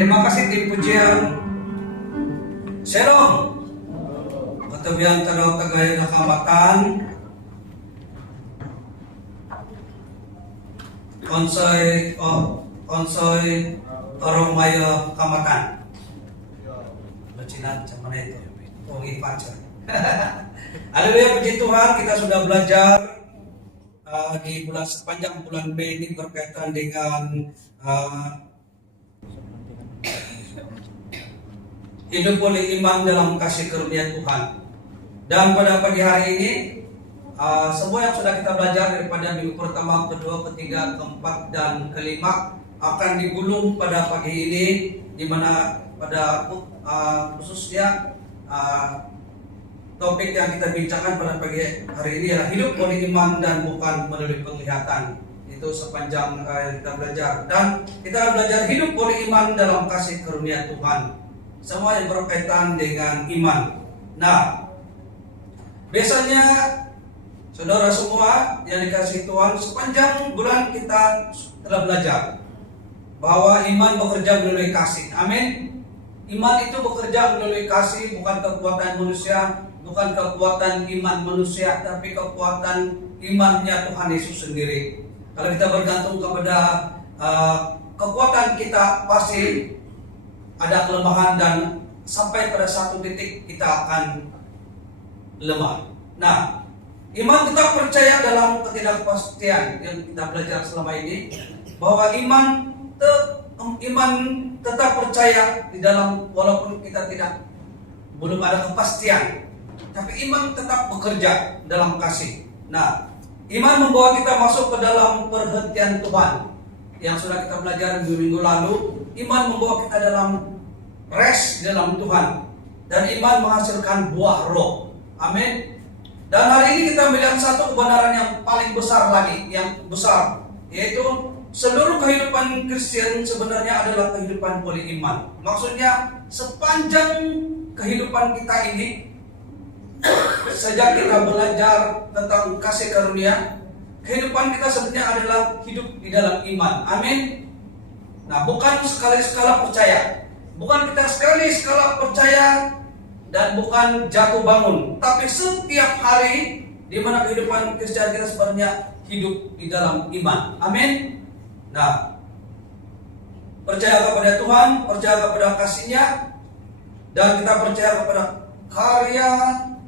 Terima kasih tim pujian. Shalom. Katabihan tanaw tagay na kamatan. Konsoy Oromaya kamatan. Lucinan cuman itu. Pongi pacar. Haleluya, puji Tuhan, kita sudah belajar di sepanjang bulan Mei ini berkaitan dengan hidup oleh iman dalam kasih karunia Tuhan. Dan pada pagi hari ini semua yang sudah kita belajar daripada minggu pertama, kedua, ketiga, keempat, dan kelima akan digulung pada pagi ini, di mana pada khususnya topik yang kita bincangkan pada pagi hari ini adalah hidup oleh iman dan bukan melalui penglihatan. Itu sepanjang kita belajar, dan kita belajar hidup oleh iman dalam kasih karunia Tuhan. Semua yang berkaitan dengan iman. Nah, biasanya saudara semua yang dikasihi Tuhan, sepanjang bulan kita telah belajar bahwa iman bekerja melalui kasih. Amin. Iman itu bekerja melalui kasih, bukan kekuatan manusia, bukan kekuatan iman manusia, tapi kekuatan imannya Tuhan Yesus sendiri. Kalau kita bergantung kepada kekuatan kita, pasti ada kelemahan dan sampai pada satu titik kita akan lemah. Nah, iman tetap percaya dalam ketidakpastian yang kita belajar selama ini, bahwa iman tetap percaya di dalam, walaupun kita belum ada kepastian, tapi iman tetap bekerja dalam kasih. Nah, iman membawa kita masuk ke dalam perhentian Tuhan yang sudah kita belajar minggu lalu. Iman membawa kita dalam rest dalam Tuhan, dan iman menghasilkan buah roh. Amin. Dan hari ini kita melihat satu kebenaran yang paling besar lagi, yang besar, yaitu seluruh kehidupan Kristen sebenarnya adalah kehidupan oleh iman. Maksudnya sepanjang kehidupan kita ini, sejak kita belajar tentang kasih karunia, kehidupan kita sebenarnya adalah hidup di dalam iman. Amin. Nah, bukan sekali-sekala percaya, bukan kita sekali-sekala percaya dan bukan jatuh bangun, tapi setiap hari di mana kehidupan Kristen kita sebenarnya hidup di dalam iman. Amin. Nah, percaya kepada Tuhan, percaya kepada kasih-Nya, dan kita percaya kepada karya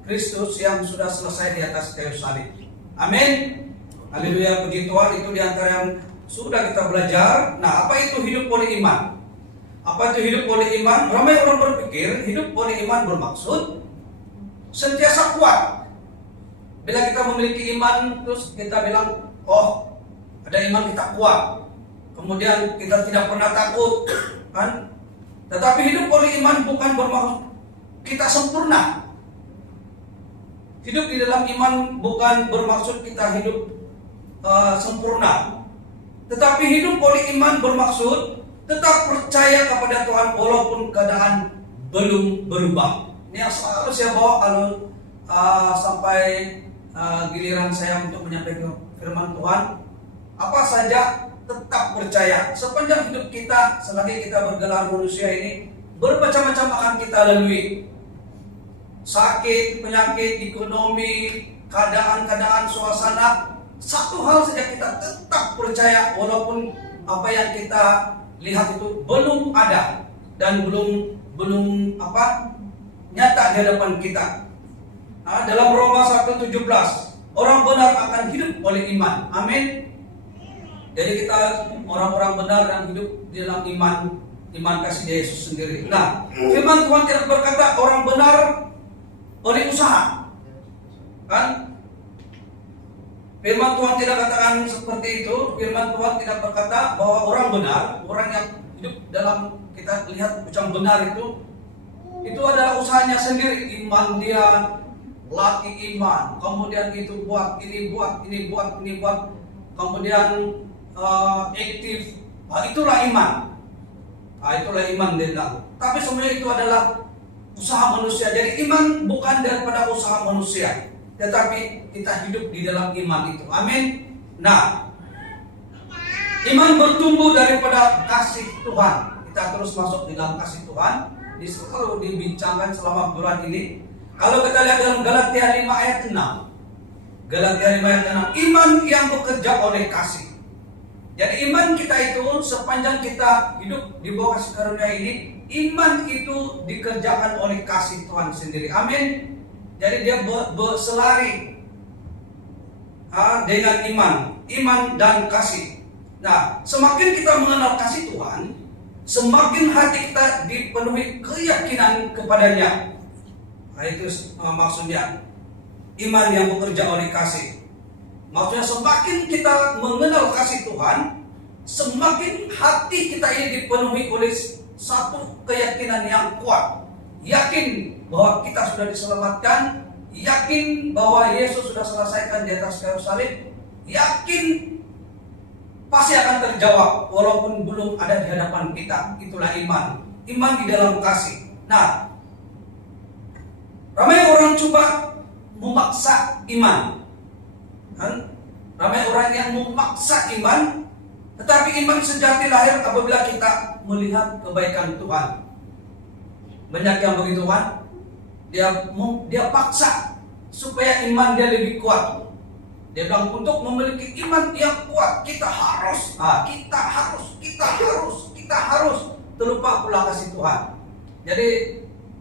Kristus yang sudah selesai di atas kayu salib. Amin. Haleluya, puji Tuhan. Itu di antara yang sudah kita belajar. Nah, apa itu hidup oleh iman? Apa itu hidup oleh iman? Ramai orang berpikir hidup oleh iman bermaksud sentiasa kuat. Bila kita memiliki iman, terus kita bilang, oh, ada iman, kita kuat. Kemudian kita tidak pernah takut, kan? Tetapi hidup oleh iman bukan bermaksud kita sempurna. Hidup di dalam iman bukan bermaksud kita hidup sempurna. Tetapi hidup oleh iman bermaksud tetap percaya kepada Tuhan walaupun keadaan belum berubah. Ini yang selalu saya bawa kalau sampai giliran saya untuk menyampaikan firman Tuhan. Apa saja tetap percaya. Sepanjang hidup kita, selagi kita bergelar manusia ini, bermacam-macam akan kita lalui. Sakit, penyakit, ekonomi, keadaan-keadaan, suasana. Satu hal saja kita tetap percaya walaupun apa yang kita lihat itu belum ada dan belum nyata di hadapan kita. Nah, dalam Roma 1:17, orang benar akan hidup oleh iman. Amin. Jadi kita orang-orang benar yang hidup di dalam iman kasih Yesus sendiri. Nah, firman Tuhan tidak berkata orang benar oleh usaha, kan? Firman Tuhan tidak katakan seperti itu. Firman Tuhan tidak berkata bahwa orang benar, orang yang hidup dalam, kita lihat macam benar itu adalah usahanya sendiri. Iman dia, latih iman, kemudian itu buat, ini buat, ini buat, ini buat, kemudian aktif. Itulah iman. Itulah iman dia. Tapi sebenarnya itu adalah usaha manusia. Jadi iman bukan daripada usaha manusia, tetapi kita hidup di dalam iman itu. Amin. Nah, iman bertumbuh daripada kasih Tuhan. kita terus masuk di dalam kasih Tuhan. Ini selalu dibincangkan selama bulan ini. Kalau kita lihat dalam Galatia 5 ayat 6, Galatia 5 ayat 6, iman yang bekerja oleh kasih. Jadi iman kita itu sepanjang kita hidup di bawah kasih karunia ini, iman itu dikerjakan oleh kasih Tuhan sendiri. Amin. Jadi dia berselari dengan iman dan kasih. Nah, semakin kita mengenal kasih Tuhan, semakin hati kita dipenuhi keyakinan kepadanya. Nah, itu maksudnya iman yang bekerja oleh kasih. Maksudnya semakin kita mengenal kasih Tuhan, semakin hati kita ini dipenuhi oleh satu keyakinan yang kuat. Yakin bahwa kita sudah diselamatkan, yakin bahwa Yesus sudah selesaikan di atas kayu salib, yakin pasti akan terjawab walaupun belum ada di hadapan kita. Itulah iman. Iman di dalam kasih. Nah, ramai orang coba memaksa iman. Ramai orang yang memaksa iman, tetapi iman sejati lahir apabila kita melihat kebaikan Tuhan. Banyak yang begitu kan, dia paksa supaya iman dia lebih kuat. Dia bilang untuk memiliki iman yang kuat kita harus terlupa pula kasih Tuhan. Jadi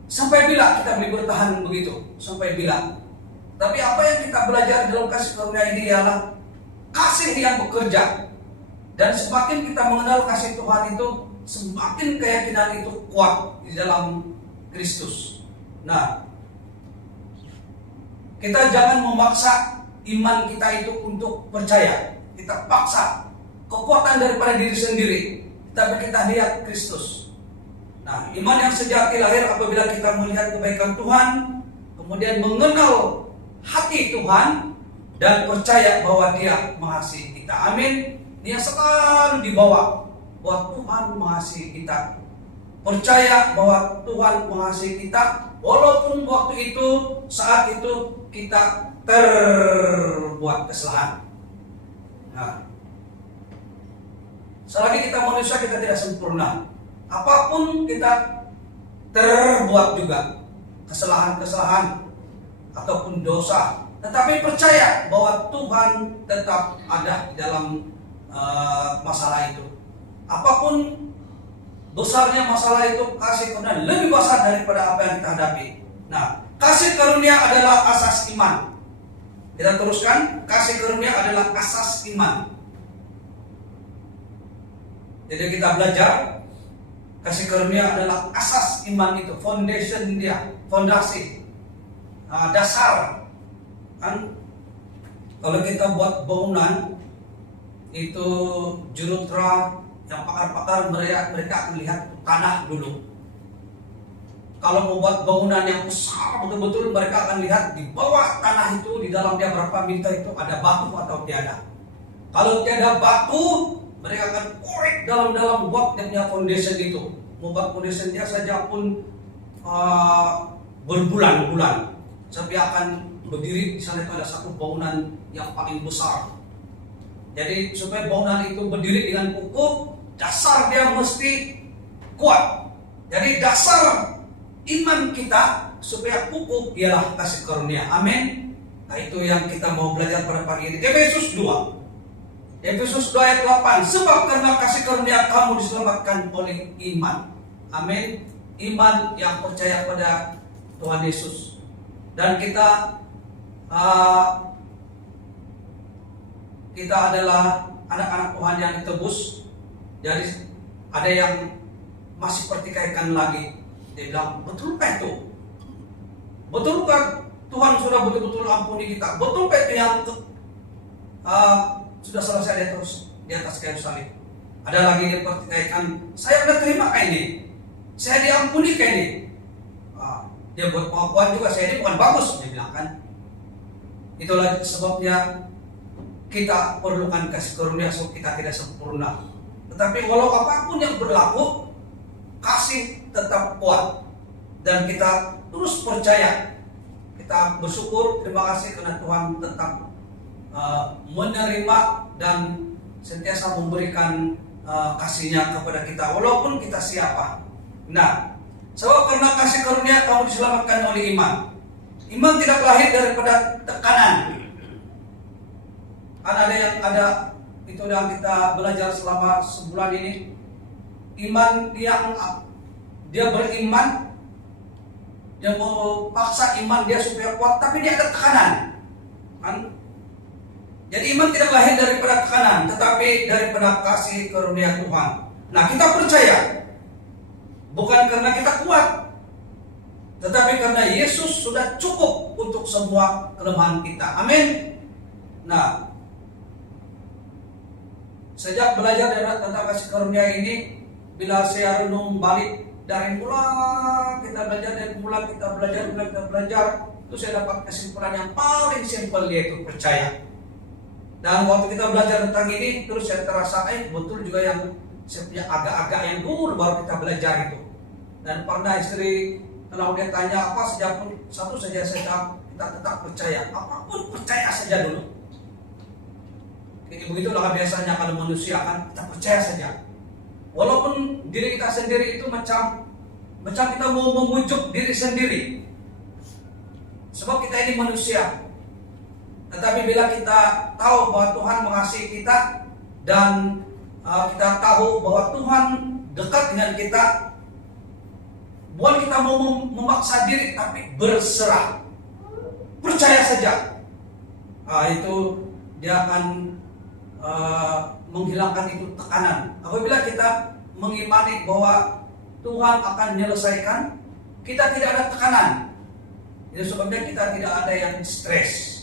sampai bila kita boleh bertahan begitu? Sampai bila? Tapi apa yang kita belajar dalam kasih karunia ini ialah kasih yang bekerja. Dan semakin kita mengenal kasih Tuhan itu, semakin keyakinan itu kuat di dalam Kristus. Nah, kita jangan memaksa iman kita itu untuk percaya. Kita paksa kekuatan daripada diri sendiri, tapi kita lihat Kristus. Nah, iman yang sejati lahir apabila kita melihat kebaikan Tuhan, kemudian mengenal hati Tuhan dan percaya bahwa Dia mengasihi kita. Amin. Dia selalu dibawa bahwa Tuhan mengasihi kita. Percaya bahwa Tuhan mengasihi kita walaupun waktu itu, saat itu kita terbuat kesalahan. Nah, selagi kita manusia, kita tidak sempurna. Apapun kita terbuat juga kesalahan-kesalahan ataupun dosa, tetapi percaya bahwa Tuhan tetap ada di dalam masalah itu. Apapun besarnya masalah itu, kasih karunia lebih besar daripada apa yang kita hadapi. Nah, kasih karunia adalah asas iman. Kita teruskan, kasih karunia adalah asas iman. Jadi kita belajar, kasih karunia adalah asas iman itu, foundation dia, fondasi. Dasar kan, kalau kita buat bangunan itu jurutra yang pakar-pakar mereka akan lihat tanah dulu. Kalau membuat bangunan yang besar betul-betul, mereka akan lihat di bawah tanah itu, di dalam dia berapa meter itu ada batu atau tiada. Kalau tiada batu, mereka akan korek dalam-dalam buat dia punya foundation itu. Membuat foundation dia saja pun berbulan-bulan. Sampai akan berdiri di sana itu ada satu bangunan yang paling besar. Jadi supaya bangunan itu berdiri dengan kukuh, dasar dia mesti kuat. Jadi dasar iman kita supaya kukuh ialah kasih karunia. Amin. Nah, itu yang kita mau belajar pada pagi ini. Efesus 2 ayat 8. Sebab karena kasih karunia kamu diselamatkan oleh iman. Amin. Iman yang percaya pada Tuhan Yesus. Dan kita adalah anak-anak Tuhan yang ditebus. Jadi ada yang masih pertikaikan lagi. Dia bilang, betulkah itu? Betulkah Tuhan sudah betul-betul ampuni kita? Betulkah itu yang sudah selesai di atas kayu salib? Ada lagi yang pertikaikan, saya sudah terima kayak ini, saya diampuni kayak ini. Dia buat pengakuan juga, saya ini bukan bagus, dia bilang kan. Itulah sebabnya kita perlukan kasih karunia, so kita tidak sempurna. Tetapi walau apapun yang berlaku, kasih tetap kuat. Dan kita terus percaya. Kita bersyukur, terima kasih karena Tuhan tetap menerima dan sentiasa memberikan kasihnya kepada kita walaupun kita siapa. Nah, sebab karena kasih karunia kamu diselamatkan oleh iman. Iman tidak lahir daripada tekanan. Ada itu yang kita belajar selama sebulan ini. Iman yang dia beriman, dia mau paksa iman dia supaya kuat, tapi dia ada tekanan, kan? Jadi iman tidak lahir daripada tekanan, tetapi daripada kasih karunia Tuhan. Nah, kita percaya bukan karena kita kuat, tetapi karena Yesus sudah cukup untuk semua kelemahan kita. Amin. Nah, sejak belajar tentang kasih karunia ini, bila saya renung balik dari mula kita belajar, itu saya dapat kesimpulan yang paling simpel, yaitu percaya. Dan waktu kita belajar tentang ini, terus saya terasa betul juga yang saya punya agak-agak yang dulu baru kita belajar itu. Dan pernah istri kalau dia tanya apa saja pun, satu saja saya jawab, kita tetap percaya. Apapun percaya saja dulu. Jadi begitulah biasanya kalau manusia kan, kita percaya saja. Walaupun diri kita sendiri itu macam kita mau memujuk diri sendiri. Sebab kita ini manusia. Tetapi bila kita tahu bahwa Tuhan mengasihi kita dan kita tahu bahwa Tuhan dekat dengan kita, bukan kita mau memaksa diri, tapi berserah, percaya saja. Itu dia akan menghilangkan itu tekanan. Apabila kita mengimani bahwa Tuhan akan menyelesaikan, kita tidak ada tekanan. Itu sebabnya kita tidak ada yang stres.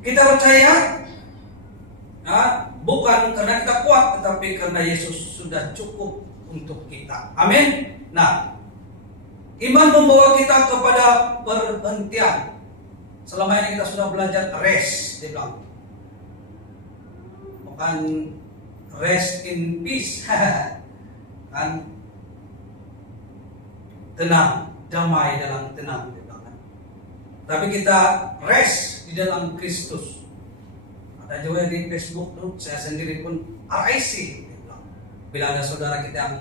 Kita percaya bukan karena kita kuat, tetapi karena Yesus sudah cukup untuk kita. Amin. Nah, iman membawa kita kepada perhentian. Selama ini kita sudah belajar rest, dia bilang. Bukan rest in peace. Kan tenang, damai dalam tenang, dia bilang. Tapi kita rest di dalam Kristus. Ada juga di Facebook tuh, saya sendiri pun RIC. Bila ada saudara kita yang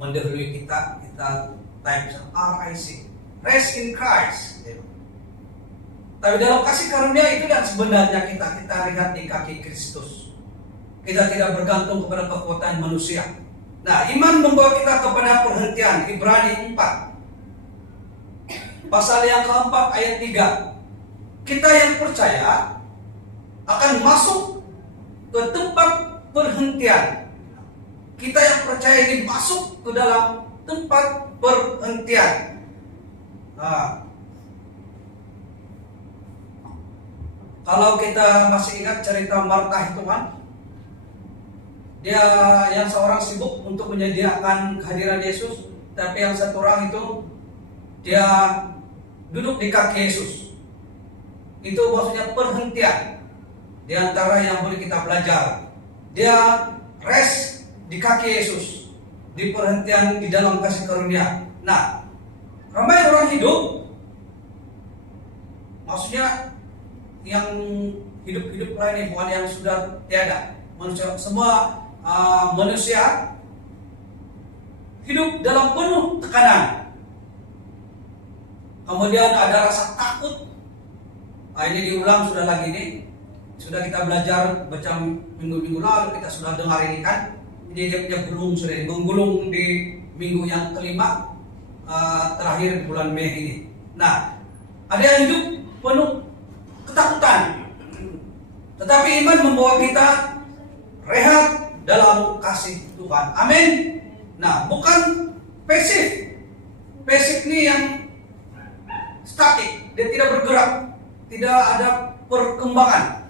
mendahului kita type RIC, rest in Christ. Tapi dalam kasih karunia itu dan sebenarnya kita lihat di kaki Kristus. Kita tidak bergantung kepada kekuatan manusia. Nah, iman membawa kita kepada perhentian. Ibrani 4 pasal yang keempat ayat 3. Kita yang percaya akan masuk ke tempat perhentian. Kita yang percaya ini masuk ke dalam tempat perhentian. Nah, kalau kita masih ingat cerita Marta itu kan, dia yang seorang sibuk untuk menyediakan kehadiran Yesus, tapi yang satu orang itu dia duduk di kaki Yesus. Itu maksudnya perhentian. Di antara yang boleh kita belajar, dia rest di kaki Yesus, di perhentian di dalam kasih karunia. Nah, ramai orang hidup, maksudnya yang hidup lain, bukan yang sudah tiada. Manusia, semua manusia hidup dalam penuh tekanan. Kemudian ada rasa takut. Ini diulang sudah lagi nih. Sudah kita belajar macam minggu-minggu lalu, kita sudah dengar ini kan. Ini dia punya gulung, sudah menggulung di minggu yang kelima terakhir bulan Mei ini. Nah, ada yang hidup penuh ketakutan. Tetapi iman membawa kita rehat dalam kasih Tuhan. Amin. Nah, bukan pasif. Pasif ini yang statik, dia tidak bergerak, tidak ada perkembangan.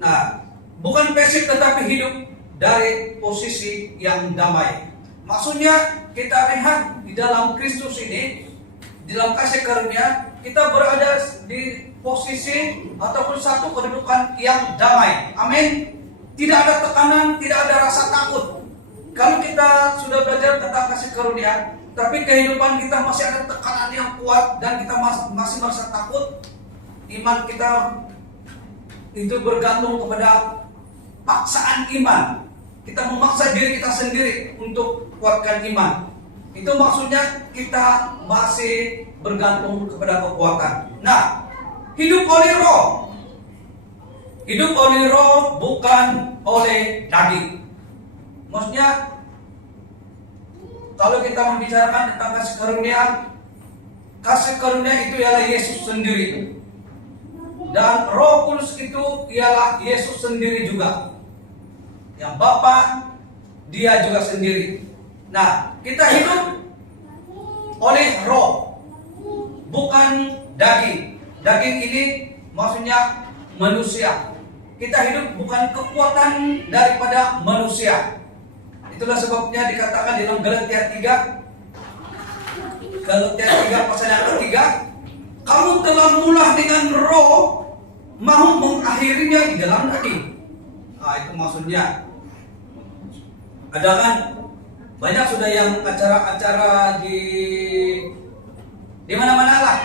Nah, bukan pasif tetapi hidup dari posisi yang damai. Maksudnya kita rehat di dalam Kristus ini, di dalam kasih karunia, kita berada di posisi ataupun satu kedudukan yang damai. Amin. Tidak ada tekanan, tidak ada rasa takut. Kalau kita sudah belajar tentang kasih karunia, tapi kehidupan kita masih ada tekanan yang kuat dan kita masih merasa takut, iman kita itu bergantung kepada paksaan iman. kita memaksa diri kita sendiri untuk kuatkan iman. Itu maksudnya kita masih bergantung kepada kekuatan. Nah, hidup oleh roh. Hidup oleh roh, bukan oleh daging. Maksudnya, kalau kita membicarakan tentang kasih karunia itu ialah Yesus sendiri. Dan Roh Kudus itu ialah Yesus sendiri juga. Yang Bapa, Dia juga sendiri. Nah, kita hidup oleh roh, bukan daging. Daging ini maksudnya manusia. Kita hidup bukan kekuatan daripada manusia. Itulah sebabnya dikatakan dalam Galatia 3 pasal yang ketiga, kamu telah mula dengan roh, mau mengakhirinya di dalam daging. Nah, itu maksudnya. Ada kan banyak sudah yang acara-acara di mana-mana lah,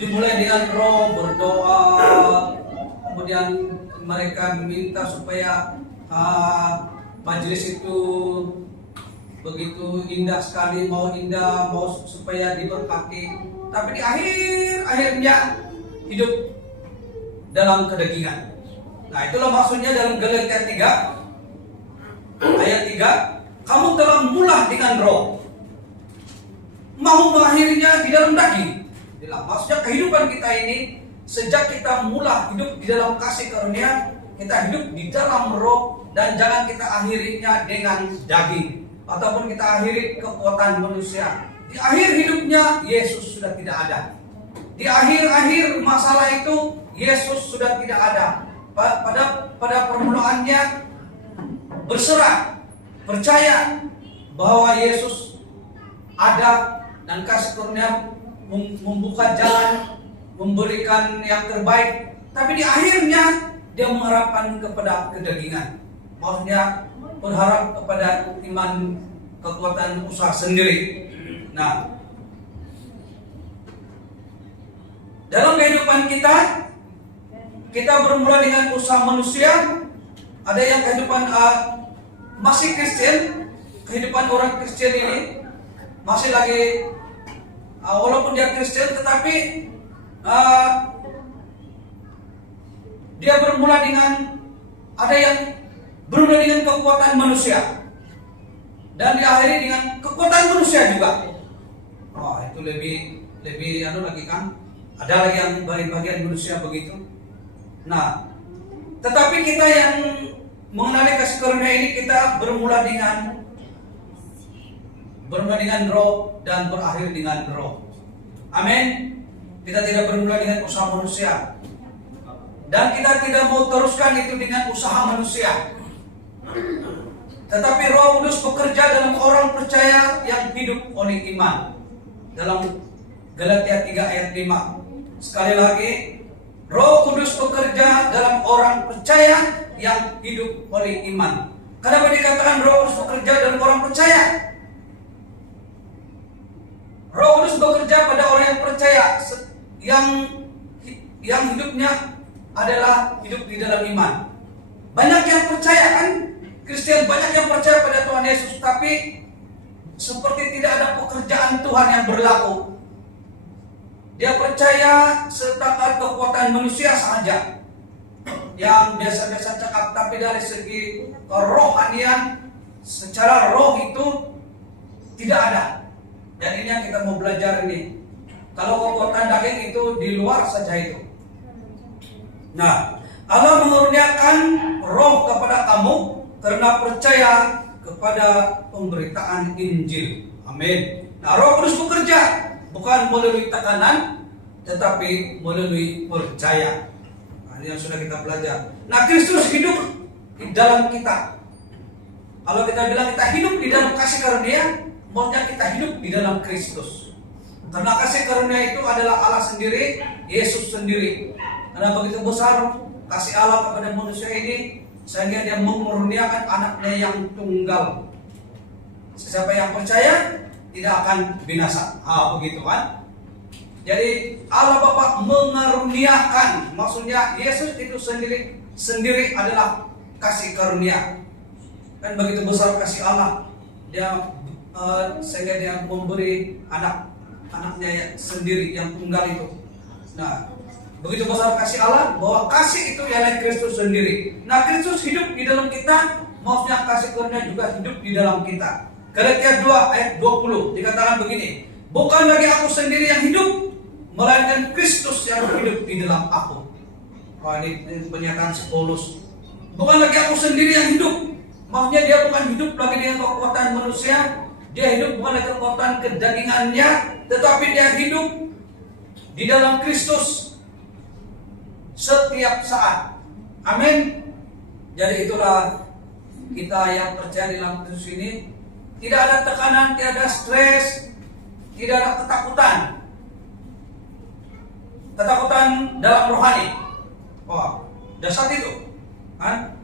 dimulai dengan roh, berdoa, kemudian mereka minta supaya majelis itu begitu indah sekali, mau supaya diberkati, tapi di akhirnya hidup dalam kedagingan. Nah, itulah maksudnya dalam Galatia 3 ayat 3, kamu telah mula dengan roh, mau mengakhirinya di dalam daging. Maksudnya kehidupan kita ini, sejak kita mula hidup di dalam kasih karunia, kita hidup di dalam roh, dan jangan kita akhirinya dengan daging, ataupun kita akhiri kekuatan manusia. Di akhir hidupnya Yesus sudah tidak ada. Di akhir masalah itu Yesus sudah tidak ada. Pada permulaannya berserah, percaya bahwa Yesus ada dan kasih karunia membuka jalan, memberikan yang terbaik. Tapi di akhirnya dia mengharapkan kepada kedagingan. Maksudnya berharap kepada iman, kekuatan usaha sendiri. Nah, dalam kehidupan kita bermula dengan usaha manusia. Ada yang kehidupan masih Kristen, kehidupan orang Kristen ini masih lagi walaupun dia Kristen, tetapi dia bermula dengan, ada yang bermula dengan kekuatan manusia dan diakhiri dengan kekuatan manusia juga. Oh, itu lebih lagi kan. Ada lagi yang bagian manusia begitu. Nah, tetapi kita yang mengenali kasih karunia ini, kita bermula dengan roh dan berakhir dengan roh. Amin. Kita tidak bermula dengan usaha manusia, dan kita tidak mau teruskan itu dengan usaha manusia. Tetapi Roh Kudus bekerja dalam orang percaya yang hidup oleh iman. Dalam Galatia 3 ayat 5. Sekali lagi, Roh Kudus bekerja dalam orang percaya yang hidup oleh iman. Kenapa dikatakan Roh Kudus bekerja dalam orang percaya? Roh Kudus bekerja pada orang yang percaya, yang hidupnya adalah hidup di dalam iman. Banyak yang percaya kan, Kristen banyak yang percaya pada Tuhan Yesus, tapi seperti tidak ada pekerjaan Tuhan yang berlaku. Dia percaya setakat kekuatan manusia saja, yang biasa-biasa cakap, tapi dari segi kerohanian, secara roh itu tidak ada. Dan ini yang kita mau belajar ini. Kalau kekuatan daging itu di luar saja itu. Nah, Allah mengaruniakan roh kepada kamu karena percaya kepada pemberitaan Injil. Amin. Nah, Roh Kudus bekerja bukan melalui tekanan, tetapi melalui percaya. Nah, ini yang sudah kita belajar. Nah, Kristus hidup di dalam kita. Kalau kita bilang kita hidup di dalam kasih karunia, maksudnya kita hidup di dalam Kristus. Karena kasih karunia itu adalah Allah sendiri, Yesus sendiri. Karena begitu besar kasih Allah kepada manusia ini, sehingga dia mengurniakan anaknya yang tunggal. Siapa yang percaya tidak akan binasa. Begitu kan? Jadi Allah Bapa mengaruniakan, maksudnya Yesus itu sendiri adalah kasih karunia. Kan begitu besar kasih Allah, dia sehingga dia memberi anaknya sendiri yang tunggal itu. Nah, begitu besar kasih Allah bahwa kasih itu ialah Kristus sendiri. Nah, Kristus hidup di dalam kita, maksudnya kasih karunia juga hidup di dalam kita. Galatia 2 ayat 20 dikatakan begini, bukan lagi aku sendiri yang hidup, melainkan Kristus yang hidup di dalam aku. Ini pernyataan si Paulus. Bukan lagi aku sendiri yang hidup, maksudnya dia bukan hidup lagi dengan kekuatan manusia, dia hidup bukan dengan kekuatan kedagingannya, tetapi dia hidup di dalam Kristus setiap saat. Amin. Jadi itulah kita yang percaya di dalam Kristus ini, tidak ada tekanan, tidak ada stres, tidak ada ketakutan. Ketakutan dalam rohani. Oh, dasar itu. Kan?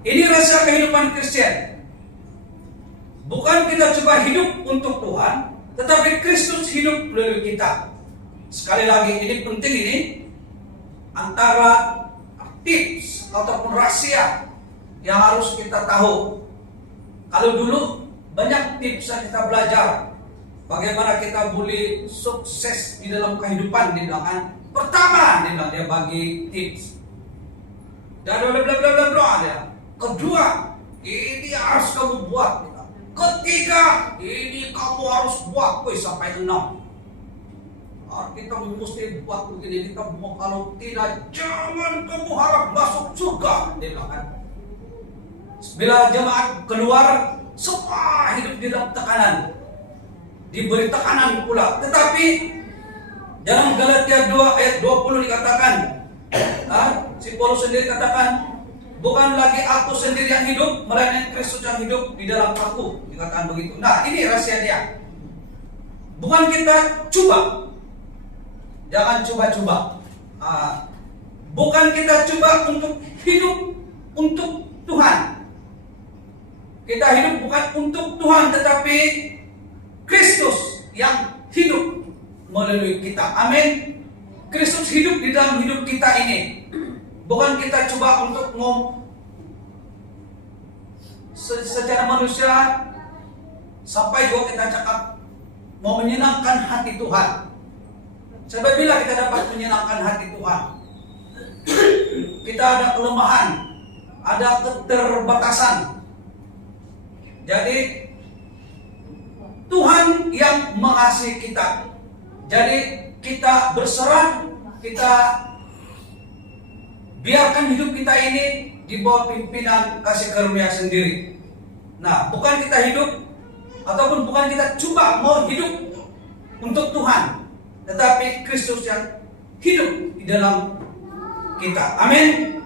Ini rahasia kehidupan Kristen. Bukan kita coba hidup untuk Tuhan, tetapi Kristus hidup melalui kita. Sekali lagi, ini penting ini, antara tips ataupun rahasia yang harus kita tahu. Kalau dulu banyak tips yang kita belajar, bagaimana kita boleh sukses di dalam kehidupan, di dalam pertama dia bagi tips. Dan bla bla bla bla bla dia. Kedua, ini harus kamu buat. Ketiga, ini kamu harus buat sampai 6. Kita mesti buat begini, kita mau, kalau tidak jangan kamu harap masuk surga, dia bilang kan. Bila jemaat keluar, semua hidup di dalam tekanan, diberi tekanan pula. Tetapi dalam Galatia 2 ayat 20 dikatakan, si Paulus sendiri katakan, bukan lagi aku sendiri yang hidup, melainkan Kristus yang hidup di dalam aku, dikatakan begitu. Nah, ini rahasia dia. Bukan kita coba, jangan coba-coba. Bukan kita coba untuk hidup untuk Tuhan. Kita hidup bukan untuk Tuhan, tetapi Kristus yang hidup melalui kita. Amin. Kristus hidup di dalam hidup kita ini. Bukan kita coba untuk secara manusia sampai juga kita cakap mau menyenangkan hati Tuhan. Sebab bila kita dapat menyenangkan hati Tuhan, kita ada kelemahan, ada keterbatasan. Jadi Tuhan yang mengasihi kita. Jadi kita berserah, kita biarkan hidup kita ini di bawah pimpinan kasih karunia sendiri. Nah, bukan kita hidup ataupun bukan kita coba mau hidup untuk Tuhan, tetapi Kristus yang hidup di dalam kita. Amin.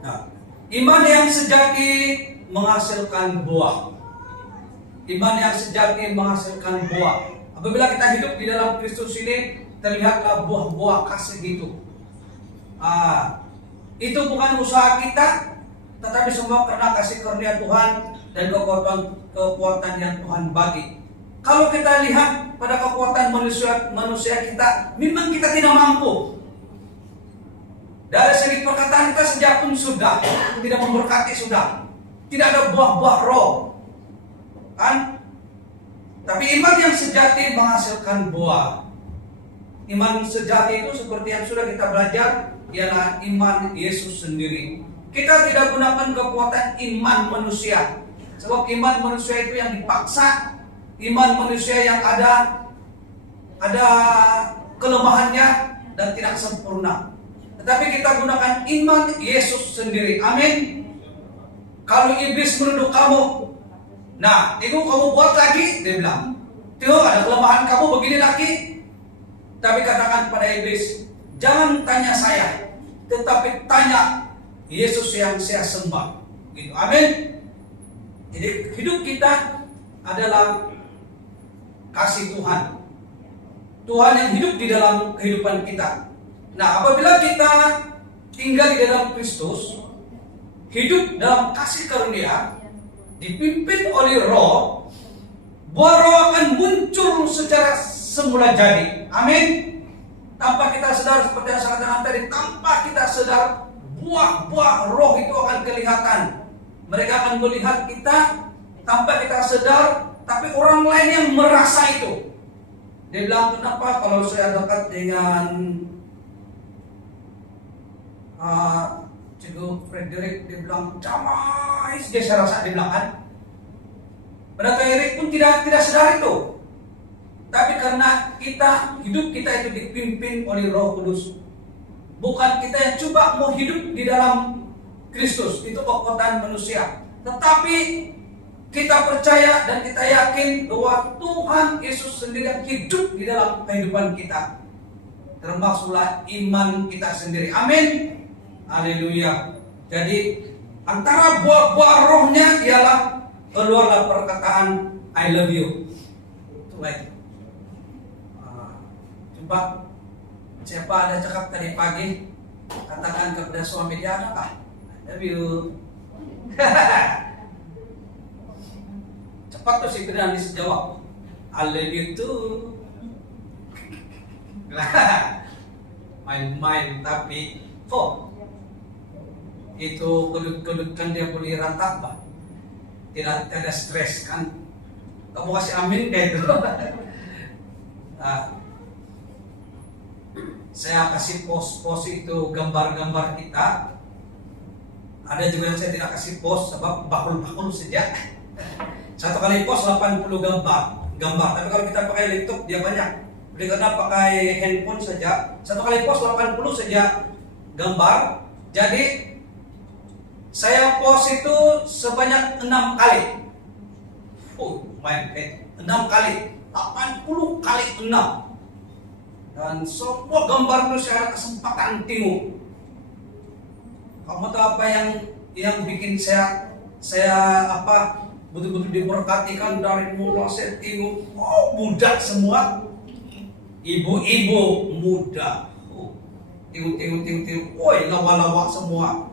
Nah, iman yang sejati menghasilkan buah. Iman yang sejati menghasilkan buah. Apabila kita hidup di dalam Kristus ini, terlihatlah buah-buah kasih itu. Itu bukan usaha kita, tetapi semua karena kasih karunia Tuhan dan kekuatan yang Tuhan bagi. Kalau kita lihat pada kekuatan manusia kita, memang kita tidak mampu. Dari segi perkataan kita sejak pun sudah tidak memberkati, sudah tidak ada buah-buah roh, kan? Tapi iman yang sejati menghasilkan buah. Iman sejati itu seperti yang sudah kita belajar, ialah iman Yesus sendiri. Kita tidak gunakan kekuatan iman manusia, sebab iman manusia itu yang dipaksa, iman manusia yang ada kelemahannya dan tidak sempurna. Tetapi kita gunakan iman Yesus sendiri. Amin. Kalau iblis menuduh kamu, nah itu kamu buat lagi, dia bilang, tuh ada kelemahan kamu begini lagi. Tapi katakan pada iblis, jangan tanya saya, tetapi tanya Yesus yang saya sembah. Gitu. Amin. Jadi hidup kita adalah kasih Tuhan. Tuhan yang hidup di dalam kehidupan kita. Nah, apabila kita tinggal di dalam Kristus, hidup dalam kasih karunia, dipimpin oleh Roh, buah Roh akan muncul secara semula jadi. Amin. Tanpa kita sadar, seperti yang saya katakan tadi, tanpa kita sadar, buah-buah Roh itu akan kelihatan Mereka akan melihat kita tanpa kita sadar, tapi orang lain yang merasa itu. Dia bilang, kenapa kalau saya dekat dengan Cikgu Frederick, dia bilang, damai, dia saya rasa, dia bilang kan. Padahal Erik pun tidak sadar itu. Tapi karena hidup kita itu dipimpin oleh Roh Kudus. Bukan kita yang coba mau hidup di dalam Kristus, itu kekuatan manusia. Tetapi kita percaya dan kita yakin bahwa Tuhan Yesus sendiri yang hidup di dalam kehidupan kita. Termasuklah iman kita sendiri. Amin. Haleluya. Jadi antara buah-buah rohnya ialah keluarlah perkataan I love you. Itulah itu. Coba siapa ada cakap tadi pagi, katakan kepada suami dia, adakah I love you. Cepat tuh si Bernanis jawab, I love you too. Main-main tapi itu kelut-kelutkan dia boleh rantap bah. Tidak ada stres kan. Kamu kasih amin kayak itu. Saya kasih post itu gambar-gambar kita. Ada juga yang saya tidak kasih post sebab bakul-bakul saja. Satu kali post 80 gambar. Tapi kalau kita pakai laptop dia banyak. Oleh karena pakai handphone saja, satu kali post 80 saja gambar. Jadi saya post itu sebanyak 6 kali. Main 6 kali, 80 kali 6. Dan semua gambar itu saya kesempatan tengok. Kamu tahu apa yang bikin saya betul-betul diberkatikan dari mulai saya tengok, budak semua. Ibu-ibu muda, tengok, lawa-lawa semua.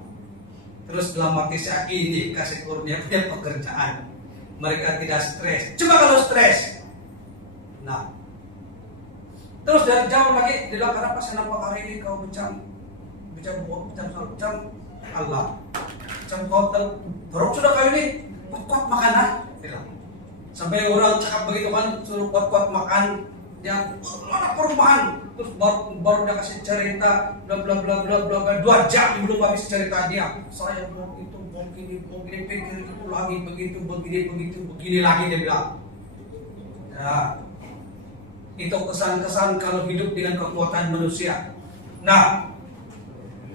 Terus dalam hati saya, ini kasih kurnia punya pekerjaan. Mereka tidak stres. Coba kalau stres. Nah, terus dari jauh lagi, dia bilang, kenapa saya nampak hari ini kau macam Allah. Macam kau teruk sudah kau ini, kuat-kuat makan bilang. Sampai orang cakap begitu kan, suruh kuat-kuat makan. Yang ada perubahan, terus baru dia kasih cerita bla bla bla bla bla 2 jam belum habis cerita dia. Saya mau itu mau gini pikir itu lagi begitu begini lagi dia bilang. Nah, itu kesan-kesan kalau hidup dengan kekuatan manusia. Nah,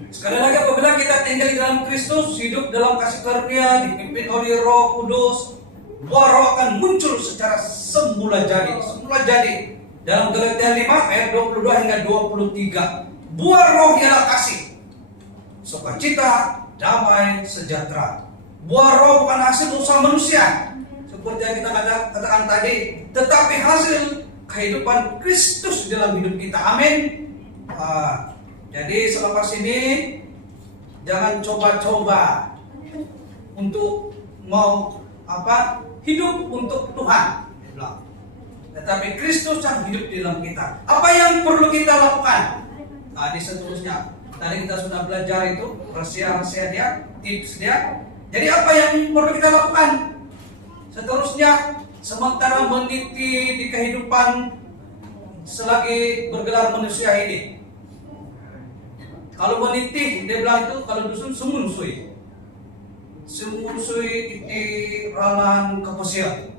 sekali lagi apabila kita tinggal di dalam Kristus, hidup dalam kasih karunia, dipimpin oleh Roh Kudus, buah roh akan muncul secara semula jadi. Dalam Galatia 5 ayat 22 hingga 23. Buah roh ialah kasih, sukacita, damai, sejahtera. Buah roh bukan hasil usaha manusia, seperti yang kita katakan tadi, tetapi hasil kehidupan Kristus dalam hidup kita. Amin. Jadi selepas ini jangan coba-coba untuk mau hidup untuk Tuhan. Tetapi Kristus yang hidup di dalam kita. Apa yang perlu kita lakukan? Di seterusnya. Tadi kita sudah belajar itu rahasia dia, tips dia. Jadi apa yang perlu kita lakukan? Seterusnya, sementara meniti di kehidupan selagi bergelar manusia ini. Kalau meniti, dia bilang itu kalau dusun sumunsui. Sumunsui iti ralan keposian.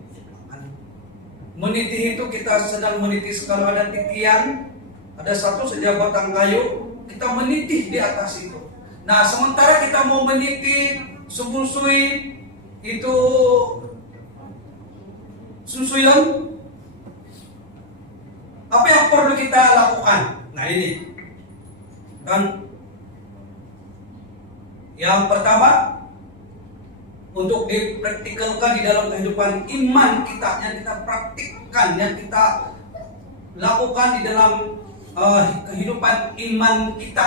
Meniti itu kita sedang meniti kalau ada titian, ada satu saja batang kayu, kita meniti di atas itu. Nah, sementara kita mau meniti sumusui itu susuyan, apa yang perlu kita lakukan? Nah ini kan yang pertama, untuk dipraktikalkan di dalam kehidupan iman kita, yang kita praktikkan, yang kita lakukan di dalam kehidupan iman kita,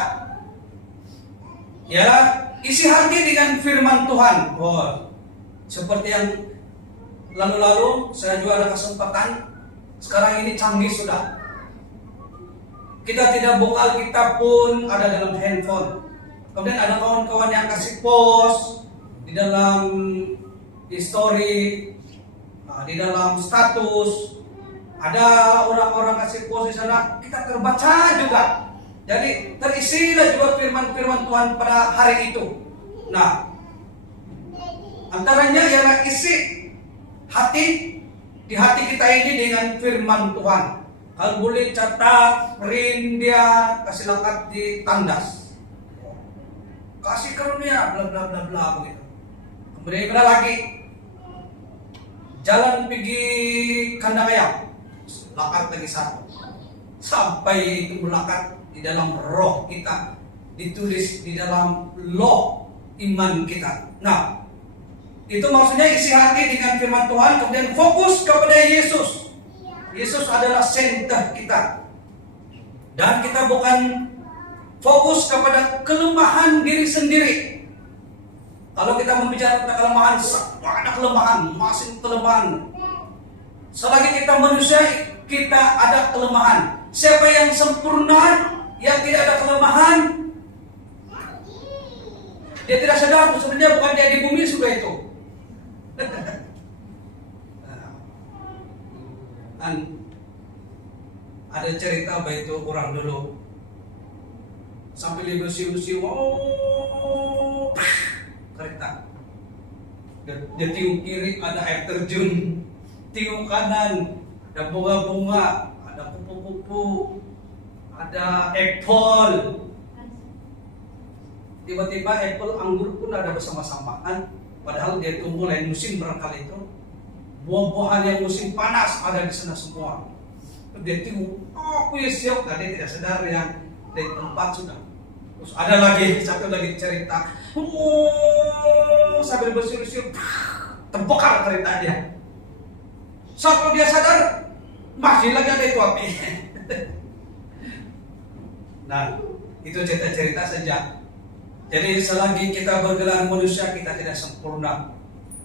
ya isi hati dengan firman Tuhan. Seperti yang lalu-lalu saya juga ada kesempatan, sekarang ini canggih sudah. Kita tidak buka Alkitab pun ada dalam handphone. Kemudian ada kawan-kawan yang kasih post di dalam history, di dalam status, ada orang-orang kasih posisi sana, kita terbaca juga. Jadi terisilah juga firman-firman Tuhan pada hari itu. Nah, antaranya ialah isi hati di hati kita ini dengan firman Tuhan. Kalau boleh catat, print dia, kasih lekat di tandas. Kasih karunia, bla bla bla bla begitu. Kemudian ada lagi, jalan pergi kandang ayam, lekat lagi satu. Sampai itu melekat di dalam roh kita, ditulis di dalam law iman kita. Nah, itu maksudnya isi hati dengan firman Tuhan, kemudian fokus kepada Yesus. Yesus adalah center kita. Dan kita bukan fokus kepada kelemahan diri sendiri. Kalau kita membicarakan kelemahan, semua ada kelemahan, masing kelemahan. Selagi kita manusia, kita ada kelemahan. Siapa yang sempurna, yang tidak ada kelemahan, dia tidak sadar sebenarnya bukan dia di bumi sudah itu. Dan ada cerita bahwa itu orang dulu sampai dia bersiul-siul, kereta. Dia tiup kiri ada air terjun, tiup kanan ada bunga-bunga, ada kupu-kupu, ada apple. Tiba-tiba apple anggur pun ada bersama-sama kan. Padahal dia tumbuh lain musim barangkali itu. Buah-buahan yang musim panas ada di sana semua. Dia tiup, aku ya siap. Tadi tidak sadar yang dari tempat sudah. Terus ada lagi satu lagi cerita. Sambil bersiul-siul, terbakar kereta dia. Saat dia sadar, masih lagi ada itu api. Nah, itu cerita-cerita saja. Jadi selagi kita bergelar manusia, kita tidak sempurna.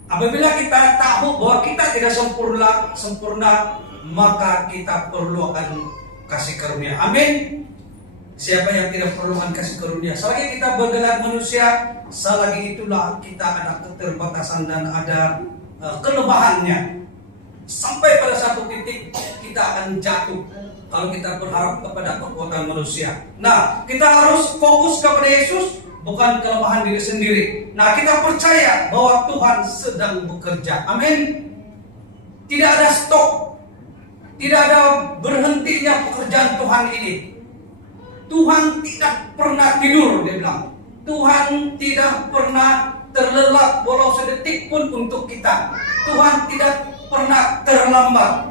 Apabila kita tahu bahwa kita tidak sempurna, maka kita perlu akan kasih karunia. Amin. Siapa yang tidak perlu akan kasih karunia? Selagi kita bergelar manusia, selagi itulah kita ada keterbatasan dan ada kelemahannya. Sampai pada satu titik kita akan jatuh kalau kita berharap kepada kekuatan manusia. Nah, kita harus fokus kepada Yesus, bukan kelemahan diri sendiri. Nah, kita percaya bahwa Tuhan sedang bekerja. Amin. Tidak ada stop, tidak ada berhentinya pekerjaan Tuhan ini. Tuhan tidak pernah tidur, dia bilang. Tuhan tidak pernah terlelap walau sedetik pun untuk kita. Tuhan tidak pernah terlambat.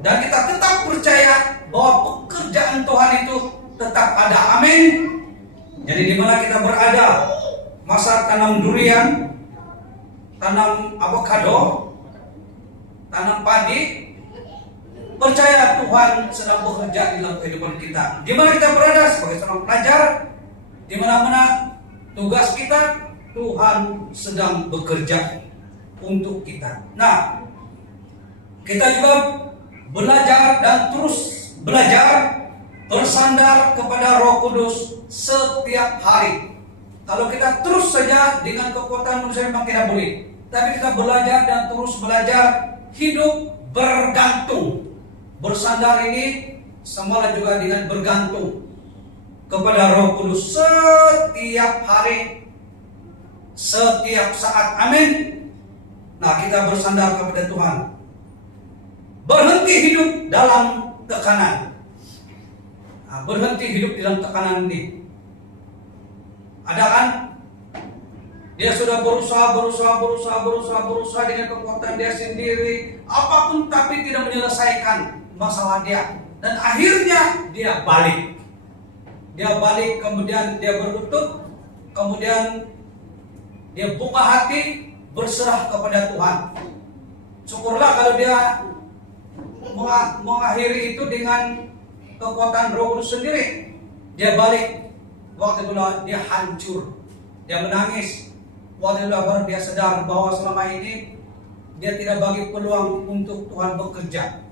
Dan kita tetap percaya bahwa pekerjaan Tuhan itu tetap ada. Amin. Jadi di mana kita berada, masa tanam durian, tanam avocado, tanam padi, percaya Tuhan sedang bekerja di dalam kehidupan kita. Di mana kita berada sebagai seorang pelajar, di mana-mana tugas kita, Tuhan sedang bekerja untuk kita. Nah, kita juga belajar dan terus belajar bersandar kepada Roh Kudus setiap hari. Kalau kita terus saja dengan kekuatan manusia memang tidak boleh. Tapi kita belajar dan terus belajar hidup bergantung. Bersandar ini sama juga dengan bergantung kepada Roh Kudus setiap hari, setiap saat. Amin. Nah, kita bersandar kepada Tuhan. Berhenti hidup dalam tekanan. Nah, berhenti hidup dalam tekanan ini. Ada kan? Dia sudah berusaha dengan kekuatan dia sendiri, apapun, tapi tidak menyelesaikan masalah dia. Dan akhirnya dia balik. Kemudian dia berlutut, kemudian dia buka hati, berserah kepada Tuhan. Syukurlah kalau dia mengakhiri itu dengan kekuatan Roh Kudus sendiri. Dia balik. Waktu itu dia hancur, dia menangis. Waktu itu baru dia sadar bahwa selama ini dia tidak bagi peluang untuk Tuhan bekerja.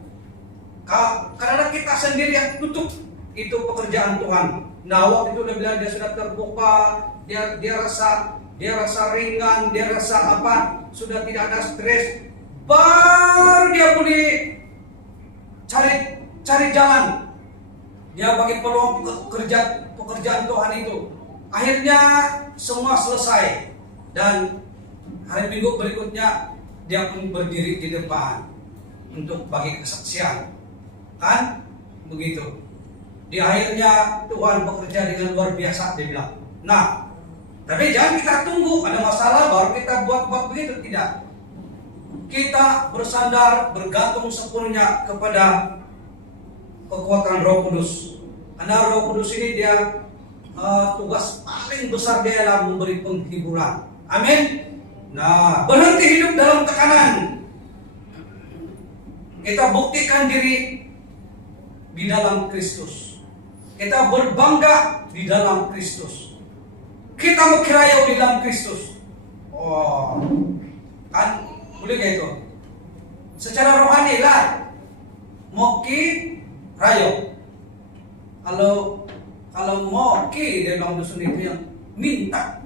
Karena kita sendiri yang tutup itu pekerjaan Tuhan. Nah, waktu itu dia bilang dia sudah terbuka, dia rasa dia rasa ringan, dia rasa apa, sudah tidak ada stres, baru dia boleh cari jalan. Dia bagi peluang pekerjaan Tuhan itu. Akhirnya semua selesai, dan hari Minggu berikutnya dia pun berdiri di depan untuk bagi kesaksian, kan begitu. Di akhirnya Tuhan bekerja dengan luar biasa, dia bilang. Nah, tapi jangan kita tunggu ada masalah baru kita buat begitu, tidak. Kita bersandar, bergantung sepenuhnya kepada kekuatan Roh Kudus. Karena Roh Kudus ini dia tugas paling besar dia adalah memberi penghiburan. Amin. Nah, berhenti hidup dalam tekanan. Kita buktikan diri di dalam Kristus. Kita berbangga di dalam Kristus. Kita berkirayau di dalam Kristus. Oh, kan boleh kayak itu. Secara rohani lah, moki rayo. Kalau moki dia bilang dusun itu yang minta,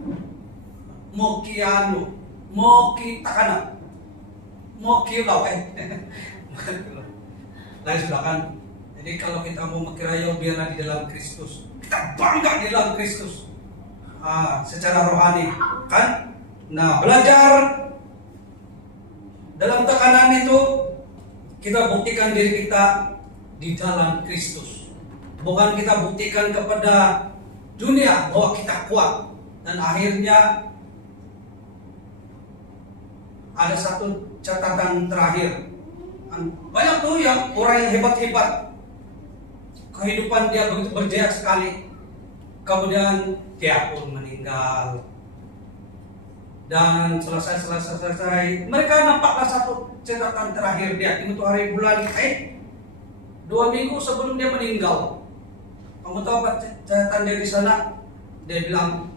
moki anu, moki takana, moki law lain sudah kan. Jadi kalau kita mau berkirayau biarlah di dalam Kristus. Kita bangga di dalam Kristus. Secara rohani, kan? Nah, belajar dalam tekanan itu kita buktikan diri kita di dalam Kristus. Bukan kita buktikan kepada dunia bahwa kita kuat. Dan akhirnya ada satu catatan terakhir. Banyak tuh yang orang yang hebat-hebat, kehidupan dia begitu berjaya sekali, kemudian dia pun meninggal. Dan selesai mereka nampaklah satu catatan terakhir dia untuk hari bulan 2 minggu sebelum dia meninggal. Kamu tahu apa catatan dia di sana? Dia bilang,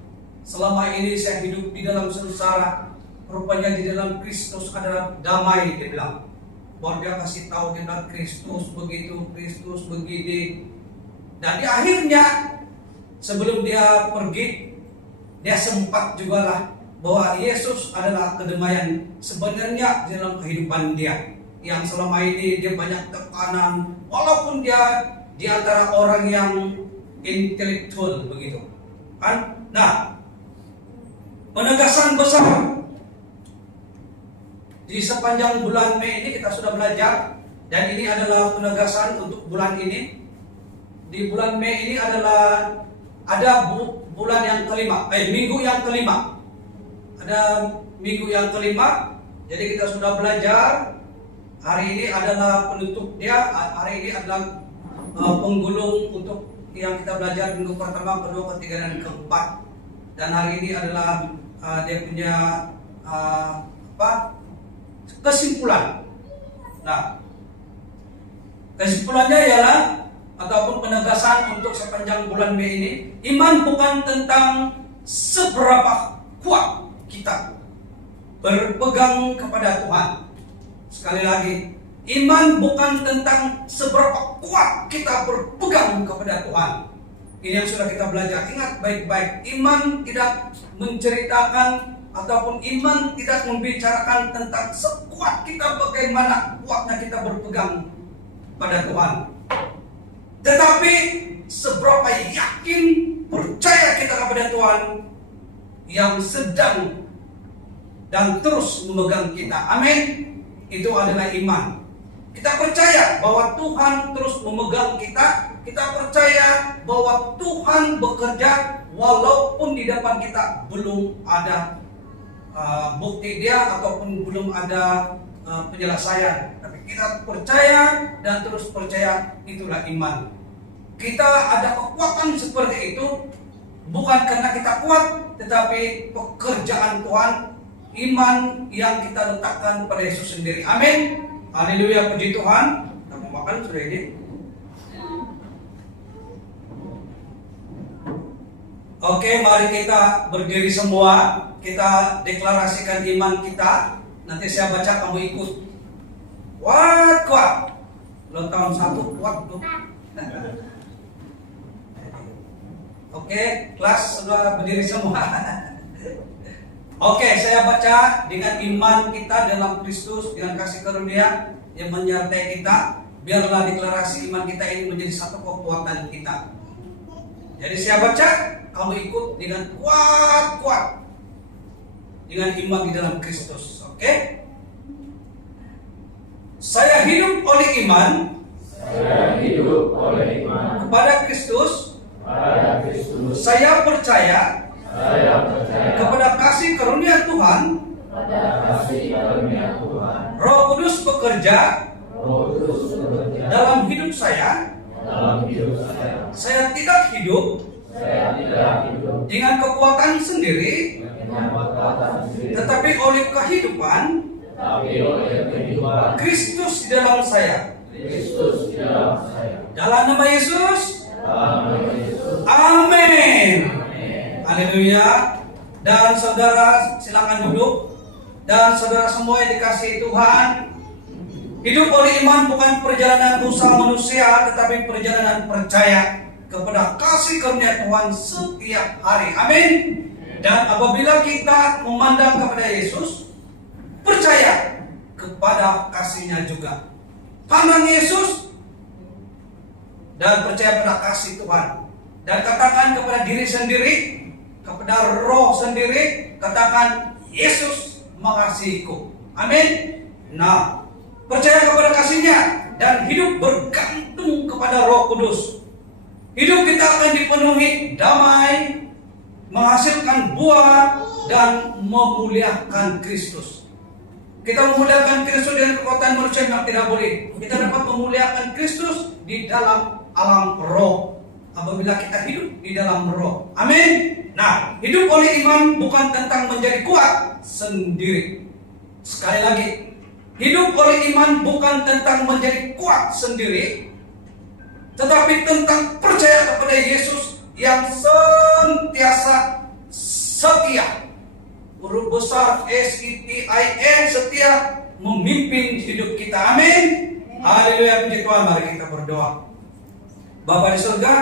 selama ini saya hidup di dalam sengsara, rupanya di dalam Kristus adalah damai. Dia bilang, baru dia kasih tahu tentang Kristus begitu, Kristus begini. Dan di akhirnya sebelum dia pergi, dia sempat juga lah bahwa Yesus adalah kedamaian sebenarnya dalam kehidupan dia. Yang selama ini dia banyak tekanan, walaupun dia di antara orang yang intelektual begitu, kan? Nah, penegasan besar di sepanjang bulan Mei ini kita sudah belajar, dan ini adalah penegasan untuk bulan ini. Di bulan Mei ini adalah ada bulan yang kelima, minggu yang kelima. Ada minggu yang kelima. Jadi kita sudah belajar. Hari ini adalah penutup dia. Hari ini adalah penggulung untuk yang kita belajar minggu pertama, kedua, ketiga, dan keempat. Dan hari ini adalah dia punya kesimpulan. Nah, kesimpulannya ialah ataupun penegasan untuk sepanjang bulan Mei ini, iman bukan tentang seberapa kuat kita berpegang kepada Tuhan. Sekali lagi, iman bukan tentang seberapa kuat kita berpegang kepada Tuhan. Ini yang sudah kita belajar. Ingat baik-baik, iman tidak menceritakan ataupun iman tidak membicarakan tentang sekuat kita, bagaimana kuatnya kita berpegang pada Tuhan. Tetapi seberapa yakin, percaya kita kepada Tuhan yang sedang dan terus memegang kita. Amin. Itu adalah iman. Kita percaya bahwa Tuhan terus memegang kita. Kita percaya bahwa Tuhan bekerja walaupun di depan kita belum ada bukti dia ataupun belum ada penyelesaian. Tapi kita percaya dan terus percaya, itulah iman. Kita ada kekuatan seperti itu bukan karena kita kuat, tetapi pekerjaan Tuhan, iman yang kita letakkan pada Yesus sendiri. Amin. Haleluya, puji Tuhan. Kita mau makan sudah ini. Oke, mari kita berdiri semua. Kita deklarasikan iman kita. Nanti saya baca, kamu ikut. Kuat. Belum tahun 1 kuat tuh. Oke, kelas sudah berdiri semua. Oke, saya baca dengan iman kita dalam Kristus, dengan kasih karunia yang menyertai kita. Biarlah deklarasi iman kita ini menjadi satu kekuatan kita. Jadi saya baca, kamu ikut dengan kuat-kuat dengan iman di dalam Kristus. Oke? Saya hidup oleh iman. Saya hidup oleh iman Kepada Kristus. Saya percaya kepada kasih karunia Tuhan. Roh Kudus bekerja dalam hidup saya. Saya tidak hidup dengan kekuatan sendiri, tetapi oleh kehidupan Kristus di dalam saya. Dalam nama Yesus. Amin. Haleluya. Dan saudara silakan duduk. Dan saudara semua yang dikasihi Tuhan, hidup oleh iman bukan perjalanan usaha manusia, tetapi perjalanan percaya kepada kasih karunia Tuhan setiap hari. Amin. Dan apabila kita memandang kepada Yesus, percaya kepada kasih-Nya juga. Pandang Yesus dan percaya pada kasih Tuhan. Dan katakan kepada diri sendiri, kepada roh sendiri, katakan, Yesus mengasihiku. Amin. Nah, percaya kepada kasih-Nya dan hidup bergantung kepada Roh Kudus. Hidup kita akan dipenuhi damai, menghasilkan buah, dan memuliakan Kristus. Kita memuliakan Kristus dengan kekuatan manusia yang tidak boleh. Kita dapat memuliakan Kristus di dalam alam roh apabila kita hidup di dalam roh. Amin. Nah, hidup oleh iman bukan tentang menjadi kuat sendiri. Sekali lagi, hidup oleh iman bukan tentang menjadi kuat sendiri, tetapi tentang percaya kepada Yesus yang sentiasa setia. Huruf besar SETIA, setia memimpin hidup kita. Amin. Haleluya, puji Tuhan. Mari kita berdoa. Bapa di surga,